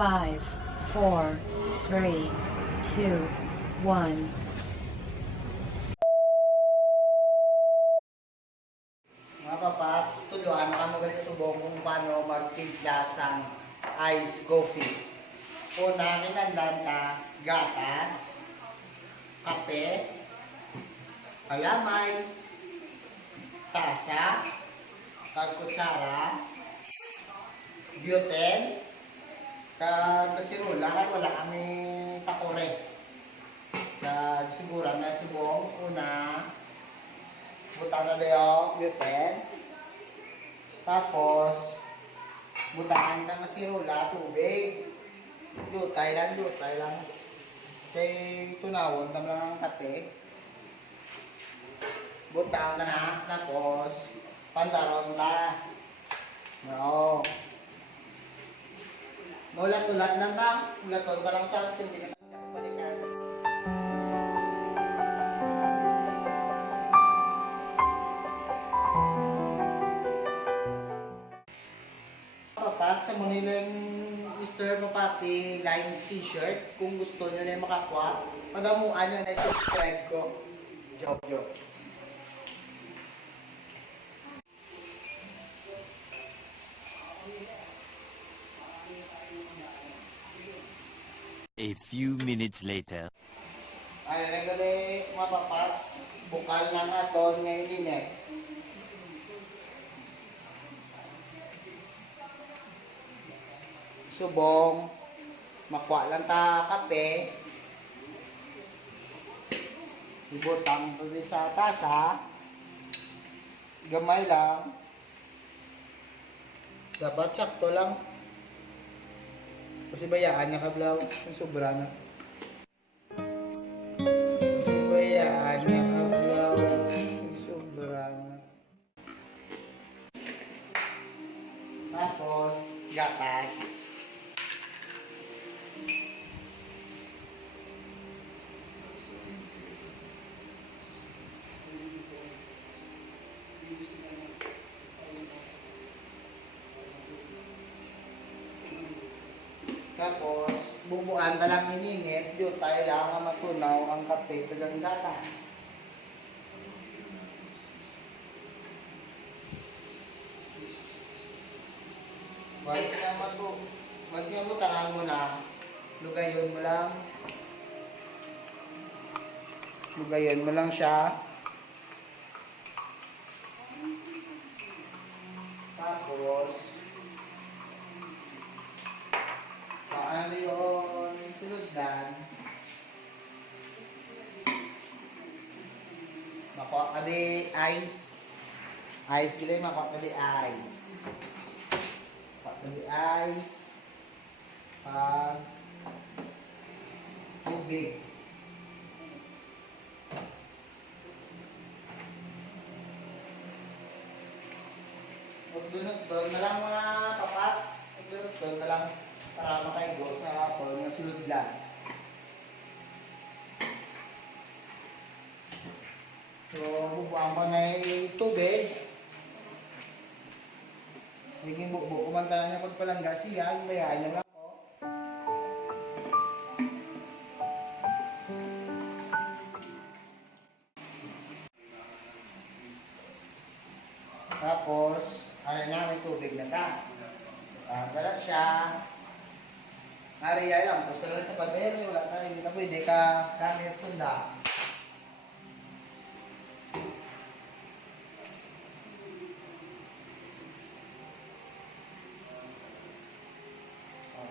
5, 4, 3, 2, 1. Mga papats, tuluan na kami galing subong kung paano magtimpla sang ice coffee. Una, kinandan ka gatas, kape, kalamay, tasa, kagkutsara, butane, kagkasirula, kan wala kami takore. Siguro na subong, una, butang na dayo butane, tapos butaan ka ng sirula, tubig, dutay lang. Kay tunawon tam lang ang kape. Butang ka na, tapos pandaron ka. No. Ulat-ulat lang ka. Ulaton ka lang sa skin, hindi ka balikan. Papat, sa mo nilang Mr. Papati Lines t-shirt, kung gusto nyo na yung makakuha, pagamuan nyo na subscribe ko. Joke. A few minutes later. Ay, nagali mga papats, bukal na nga doon ngayon din eh. Subong, makuha lang ta kape, ibutang ito sa tasa, gamay lang, dapat sakto lang, kasi bayaan niya kablaw, yung sobra na. Kasi bayaan niya kablaw, yung sobra na. Tapos, gatas. Tapos, bubuan ka lang ininit, diyo tayo lang ang matunaw ang kape tagang gatas. Once nga butangan mo na, lugayon mo lang siya. Tapos, paano yun sunod-dan? Makuha ka di ice. Ice gila, makuha ka di ice. Makuha ka di ice. Tubig. Magdunod-dun na lang mga kapats. Magdunod-dun na lang para makaigo sa apple na sulod lang. So, bubuang ko na yung tubig. Naging bubo, kumanta niya pag palangga siya, bayaan niya lang ako. Tapos, ano na, may tubig na ka. Galat siya. Ariya lang, gusto lang sa pader, wala na, hindi na pwede ka gamit sunda.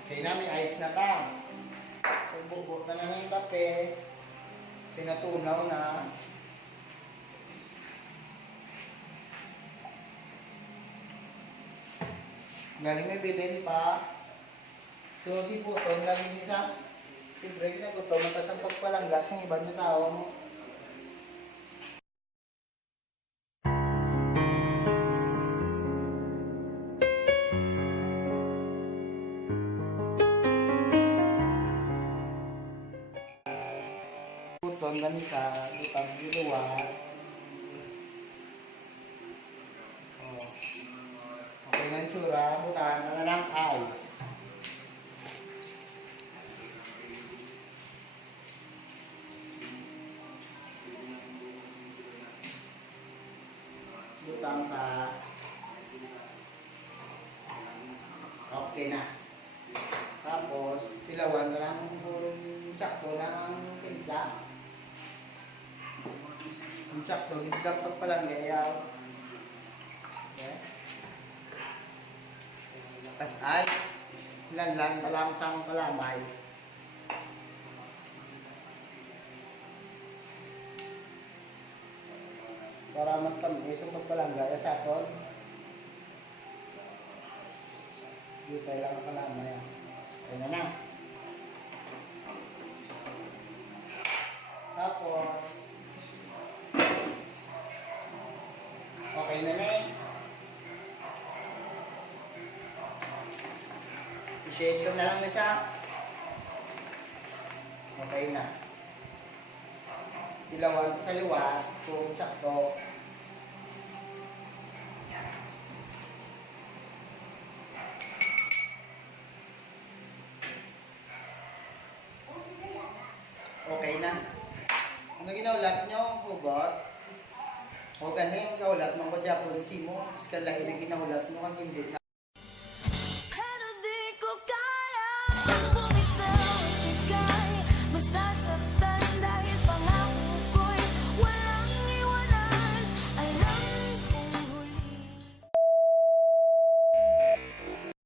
Okay na, may ice na ka. So, bubo na na yung kape. Pinatunaw na. Galing may bilin pa. So, si Puton, galing isa. Siyempre, nagutom. Nagkasampag palanggas ng iba niya tao mo. Puton, ganisa. Lutang giluwa. Okay na yung tsura. Butahan na lang ice. tilawang ka. Okay na. Tapos, tilawan ka lang kung sakto lang timpla. Kung sakto, gisgam pagpalang gayaw. Okay. Tapos ay, lanlan, palangsang kalamay. Para magtamis ang pagpalangga sa aton. Dito lang ang kalamay. Ayun na. Tapos, okay na eh. I-shade ko na lang isa. Okay na. Ilawan sa liwat kung sakto. Okay na. Ano ginaulat nyo ang hugot? O ganing kaulat mo ko Japon si mo. Iskalain na ginaulat mo kang hindi na